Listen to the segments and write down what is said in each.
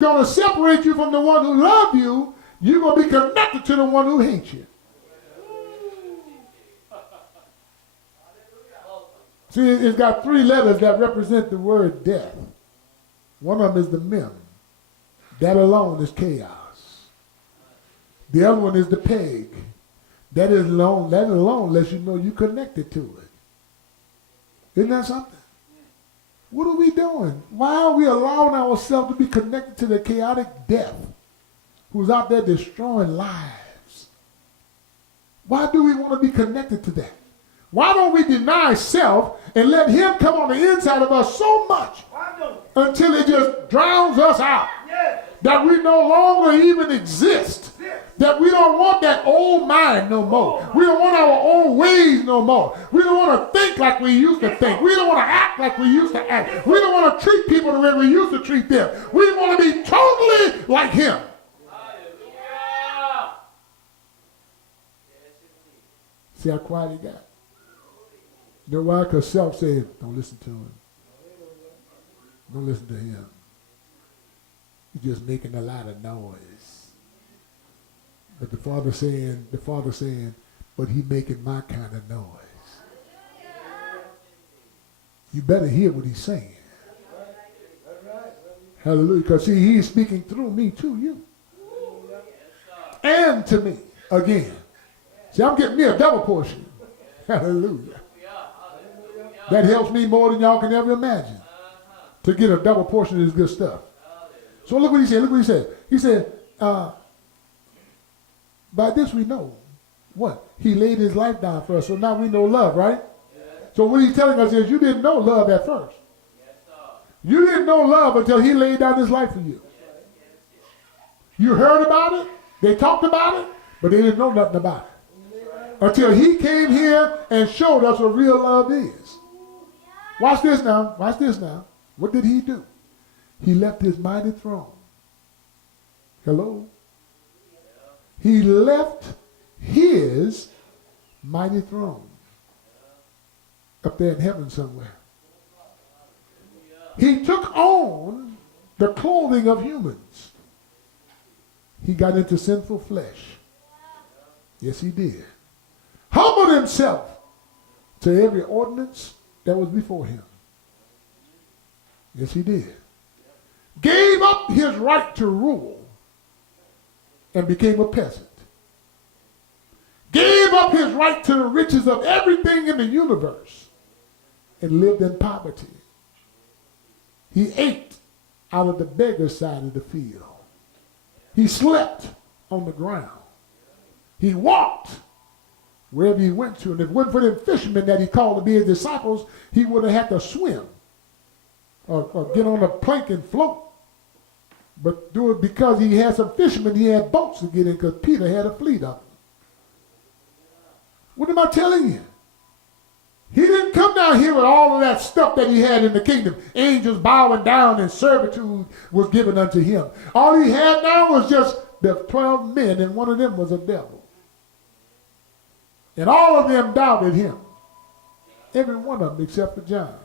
going to separate you from the one who loves you, you're going to be connected to the one who hates you. See, it's got 3 letters that represent the word death. One of them is the mem. That alone is chaos. The other one is the peg. That alone lets you know you're connected to it. Isn't that something? What are we doing? Why are we allowing ourselves to be connected to the chaotic death who's out there destroying lives? Why do we want to be connected to that? Why don't we deny self and let him come on the inside of us so much until it just drowns us out? That we no longer even exist. That we don't want that old mind no more. We don't want our own ways no more. We don't want to think like we used to think. We don't want to act like we used to act. We don't want to treat people the way we used to treat them. We want to be totally like him. See how quiet he got? You know why? Because self says, don't listen to him. Don't listen to him. He's just making a lot of noise. But the father saying, but he making my kind of noise. You better hear what he's saying. Hallelujah. Because see, he's speaking through me to you. And to me again. See, I'm getting me a double portion. Hallelujah. That helps me more than y'all can ever imagine. To get a double portion of this good stuff. So look what he said. Look what he said. He said, by this we know. What? He laid his life down for us. So now we know love, right? Yes. So what he's telling us is you didn't know love at first. Yes, you didn't know love until he laid down his life for you. Yes. You heard about it. They talked about it. But they didn't know nothing about it. Until he came here and showed us what real love is. Watch this now. Watch this now. What did he do? He left his mighty throne. Hello? He left his mighty throne up there in heaven somewhere. He took on the clothing of humans. He got into sinful flesh. Yes, he did. Humbled himself to every ordinance that was before him. Yes, he did. Gave up his right to rule and became a peasant. Gave up his right to the riches of everything in the universe and lived in poverty. He ate out of the beggar's side of the field. He slept on the ground. He walked wherever he went to. And if it wasn't for them fishermen that he called to be his disciples, he would have had to swim or get on a plank and float. But do it because he had some fishermen, he had boats to get in because Peter had a fleet of them. What am I telling you? He didn't come down here with all of that stuff that he had in the kingdom. Angels bowing down and servitude was given unto him. All he had now was just the 12 men, and one of them was a devil. And all of them doubted him. Every one of them except for John.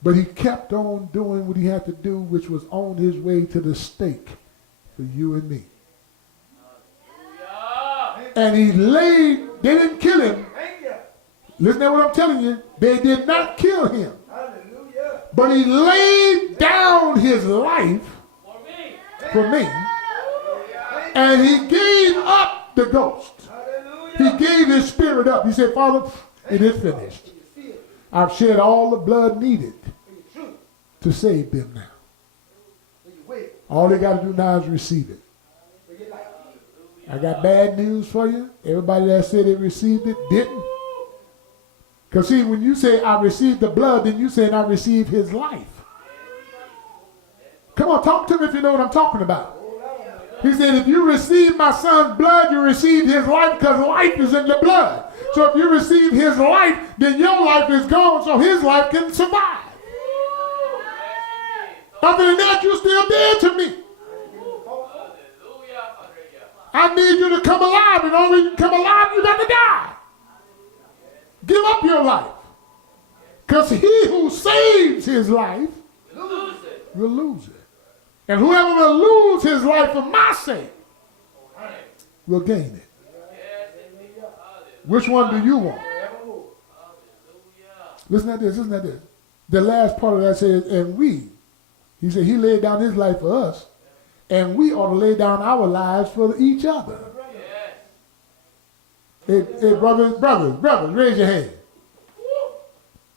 But he kept on doing what he had to do, which was on his way to the stake for you and me. And he laid, they didn't kill him. Listen to what I'm telling you. They did not kill him. But he laid down his life for me. And he gave up the ghost. He gave his spirit up. He said, Father, it is finished. I've shed all the blood needed to save them now. All they got to do now is receive it. I got bad news for you. Everybody that said they received it didn't. Because see, when you say I received the blood, then you saying I received his life. Come on, talk to me if you know what I'm talking about. He said, if you receive my son's blood, you receive his life because life is in the blood. So if you receive his life, then your life is gone so his life can survive. Other than that, you're still dead to me. I need you to come alive, and only you can come alive, you got to die. Give up your life. Because he who saves his life will lose it. And whoever will lose his life for my sake will gain it. Which one do you want? Listen to this, listen to this. The last part of that says, and we. He said he laid down his life for us, and we ought to lay down our lives for each other. Hey, brothers, raise your hand.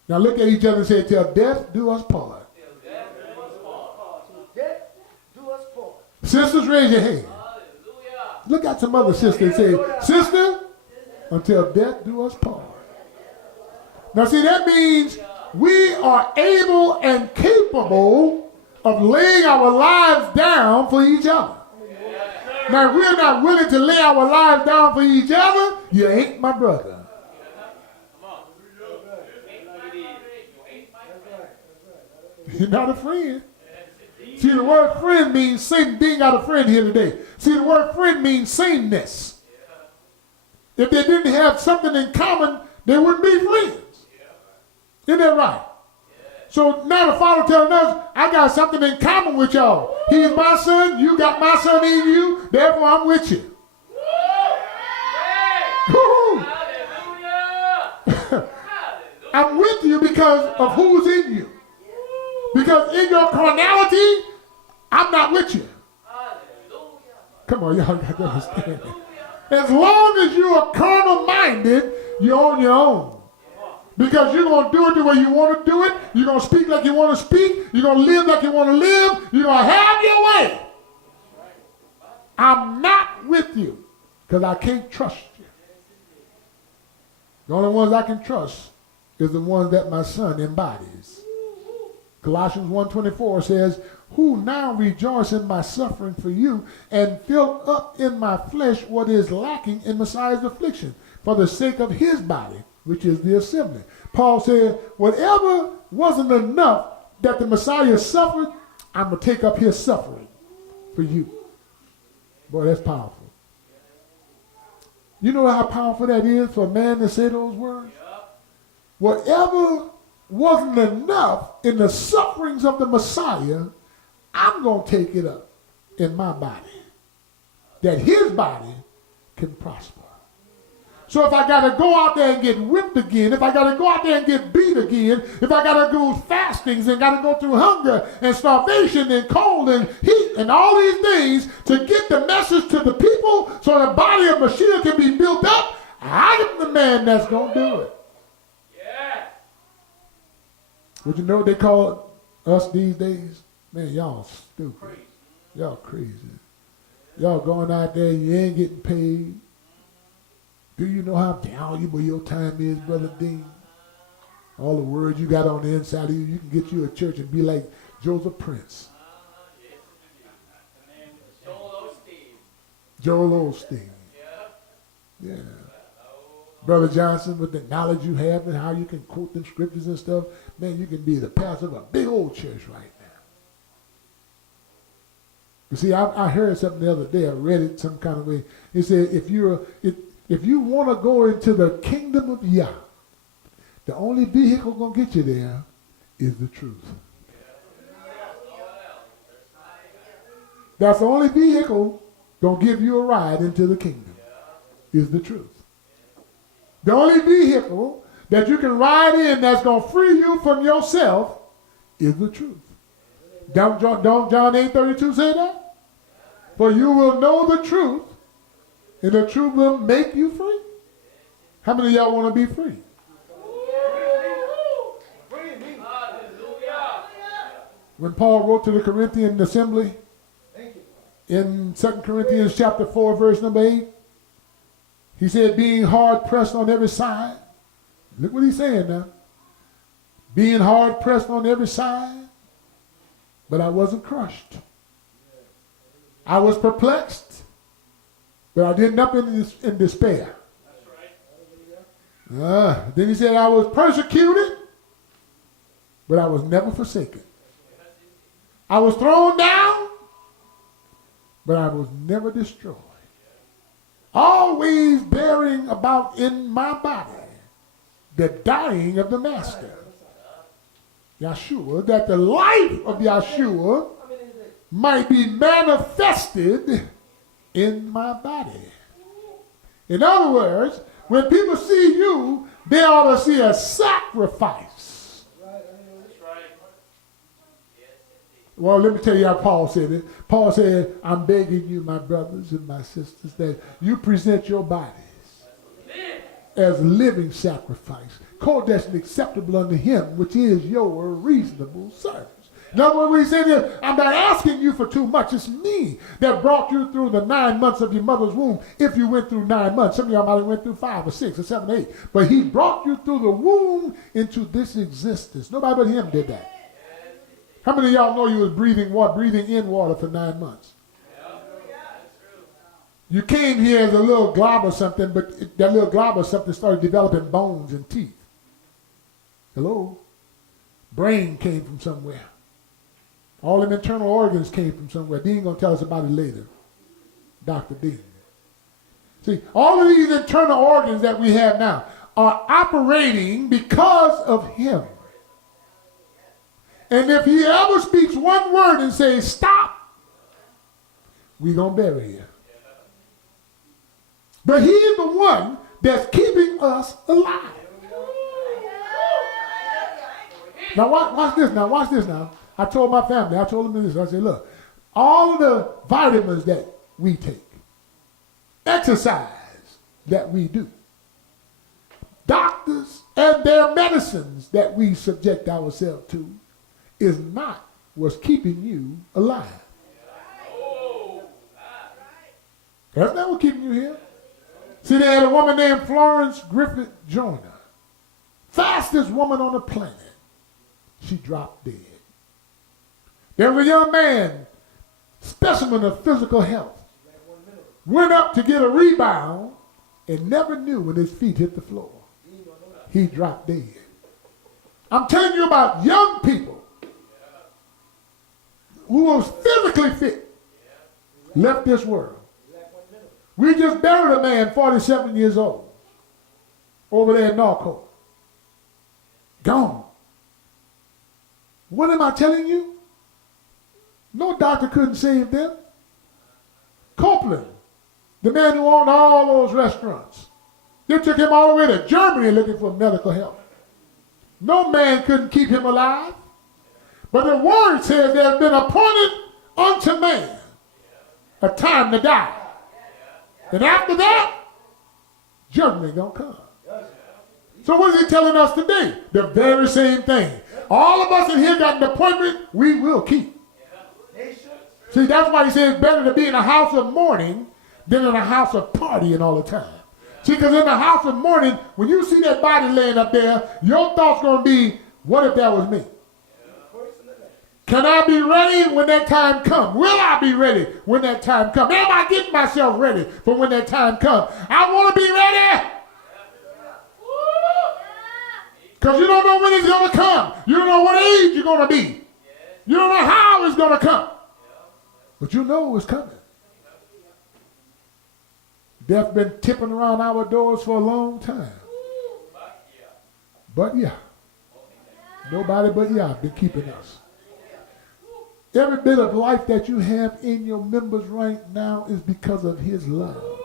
Now look at each other and say, till death do us part. Sisters, raise your hand. Look at some other sister and say, sister, until death do us part. Now see, that means we are able and capable of laying our lives down for each other. Now, if we're not willing to lay our lives down for each other, you ain't my brother. You're not a friend. See, the word friend means same. Being got a friend here today. See, the word friend means sameness. If they didn't have something in common, they wouldn't be friends. Isn't that right? So now the Father telling us, I got something in common with y'all. He's my son, you got my son in you, therefore I'm with you. I'm with you because of who's in you. Because in your carnality, I'm not with you. Come on, y'all got to understand it. As long as you are carnal-minded, you're on your own. Because you're going to do it the way you want to do it. You're going to speak like you want to speak. You're going to live like you want to live. You're going to have your way. I'm not with you because I can't trust you. The only ones I can trust is the ones that my son embodies. Colossians 1:24 says, who now rejoice in my suffering for you and fill up in my flesh what is lacking in Messiah's affliction for the sake of his body, which is the assembly. Paul said, whatever wasn't enough that the Messiah suffered, I'm going to take up his suffering for you. Boy, that's powerful. You know how powerful that is for a man to say those words? Whatever wasn't enough in the sufferings of the Messiah, I'm going to take it up in my body, that his body can prosper. So if I got to go out there and get whipped again, if I got to go out there and get beat again, if I got to go fastings and got to go through hunger and starvation and cold and heat and all these things to get the message to the people so the body of Mashiach can be built up, I am the man that's going to do it. Yeah. Would you know what they call us these days? Man, y'all stupid. Y'all crazy. Y'all going out there, you ain't getting paid. Do you know how valuable your time is, Brother Dean? All the words you got on the inside of you, you can get you a church and be like Joseph Prince. Joel Osteen. Yeah. Brother Johnson, with the knowledge you have and how you can quote them scriptures and stuff, man, you can be the pastor of a big old church right now. You see, I heard something the other day. I read it some kind of way. It said, if you want to go into the kingdom of Yah, the only vehicle going to get you there is the truth. That's the only vehicle going to give you a ride into the kingdom, is the truth. The only vehicle that you can ride in that's going to free you from yourself is the truth. Don't John 8:32 say that? For you will know the truth, and the truth will make you free. How many of y'all want to be free? When Paul wrote to the Corinthian assembly in 2 Corinthians chapter 4, verse number 8, he said, being hard pressed on every side. Look what he's saying now. Being hard pressed on every side, but I wasn't crushed. I was perplexed, but I didn't up in despair. Then he said, I was persecuted, but I was never forsaken. I was thrown down, but I was never destroyed. Always bearing about in my body the dying of the master, Yahshua, that the life of Yahshua might be manifested in my body. In other words, when people see you, they ought to see a sacrifice. Well, let me tell you how Paul said it. Paul said, I'm begging you, my brothers and my sisters, that you present your bodies as a living sacrifice, called that's acceptable unto him, which is your reasonable service. In other words, what he's saying is, I'm not asking you for too much. It's me that brought you through the 9 months of your mother's womb. If you went through 9 months, some of y'all might have went through 5 or 6 or 7 or 8. But he brought you through the womb into this existence. Nobody but him did that. How many of y'all know you was breathing in water for 9 months? You came here as a little glob or something, but that little glob or something started developing bones and teeth. Hello? Brain came from somewhere. All them internal organs came from somewhere. Dean going to tell us about it later. Dr. Dean. See, all of these internal organs that we have now are operating because of him. And if he ever speaks one word and says, stop, we're going to bury you. But he is the one that's keeping us alive. Now watch this now, watch this now. I told my family, I told them this, I said, look, all of the vitamins that we take, exercise that we do, doctors and their medicines that we subject ourselves to, is not what's keeping you alive. That's not what's keeping you here. See, they had a woman named Florence Griffith Joyner, fastest woman on the planet. She dropped dead. There was a young man, specimen of physical health, went up to get a rebound and never knew when his feet hit the floor. He dropped dead. I'm telling you about young people who was physically fit, left this world. We just buried a man, 47 years old, over there in Norco. Gone. What am I telling you? No doctor couldn't save them. Copeland, the man who owned all those restaurants, they took him all the way to Germany looking for medical help. No man couldn't keep him alive. But the word says there has been appointed unto man a time to die. And after that, judgment gonna come. So what is he telling us today? The very same thing. All of us in here got an appointment we will keep. See, that's why he says it's better to be in a house of mourning than in a house of partying all the time. See, because in the house of mourning, when you see that body laying up there, your thought's going to be, what if that was me? Can I be ready when that time comes? Will I be ready when that time comes? Am I getting myself ready for when that time comes? I want to be ready. Because you don't know when it's going to come. You don't know what age you're going to be. You don't know how it's going to come. But you know it's coming. Death been tipping around our doors for a long time. But yeah. Nobody but Yah been keeping us. Every bit of life that you have in your members right now is because of his love.